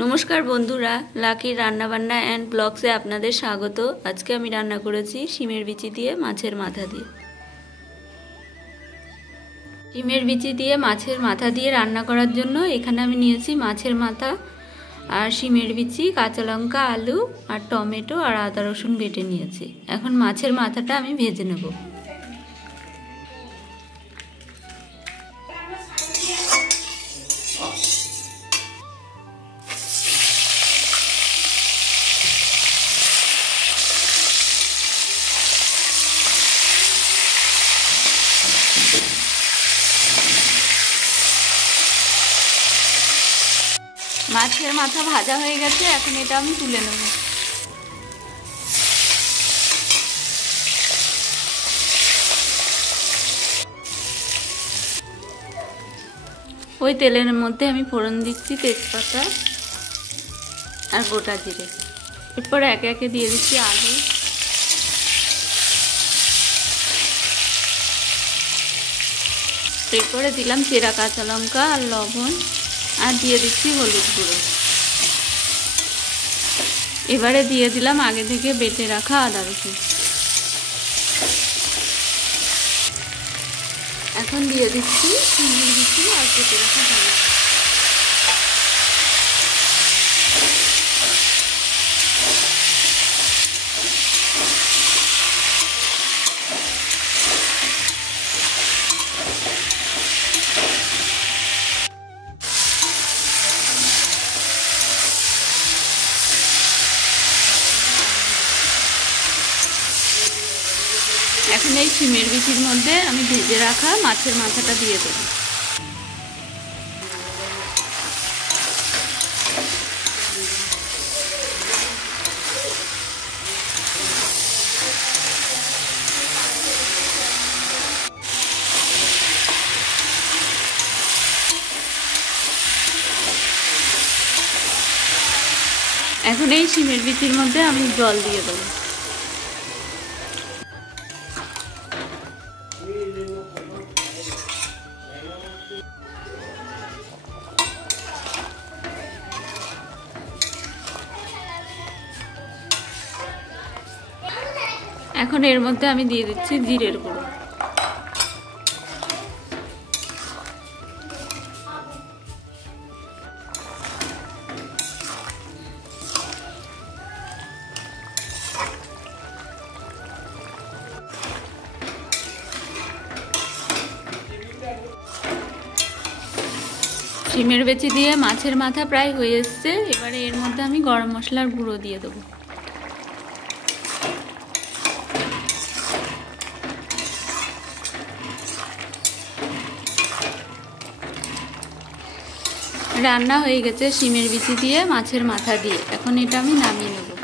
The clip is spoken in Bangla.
नमस्कार बंधुरा लाकी रान्ना बान्ना एंड ब्लग्से आपनादेर स्वागत। आज के आमी रान्ना करेছি शिमेर बिची दिए माछेर माथा दिए। शिमेर बिची दिए माछेर माथा दिए रान्ना करार जोन्नो एखाने आमी निয়েছি माछेर माथा और शिमेर बिची काँचा लंका आलू और टमेटो और आदा रसुन बेटे निয়েছি। এখন মাছের মাথাটা আমি ভেজে নেব। মাছের মাথা ভাজা হয়ে গেছে, এখন এটা আমি তুলে নেব। ওই তেলের মধ্যে আমি ফোড়ন দিচ্ছি তেজপাতা আর গোটা জিরে। এরপর একে একে দিয়ে দিচ্ছি আলু, এরপরে দিলাম চেরা কাঁচা লঙ্কা আর লবণ আর দিয়ে দিচ্ছি হলুদ গুঁড়ো। এবারে দিয়ে দিলাম আগে থেকে বেটে রাখা আদা রসুন। এখন দিয়ে দিচ্ছি শিমের বিচি আর কেটে রাখা টমেটো। এখন এই শিমের বিচির মধ্যে আমি ভেজে রাখা মাছের মাথাটা দিয়ে দেব। এখন এই শিমের বিচির মধ্যে আমি জল দিয়ে দেব। এখন এর মধ্যে আমি দিয়ে দিচ্ছি জিরের গুঁড়ো। শিমের বিচি দিয়ে মাছের মাথা প্রায় হয়ে এসেছে। এবারে এর মধ্যে আমি গরম মশলার গুঁড়ো দিয়ে দেবো। রান্না হয়ে গেছে শিমের বিচি দিয়ে মাছের মাথা দিয়ে। এখন এটা আমি নামিয়ে নেব।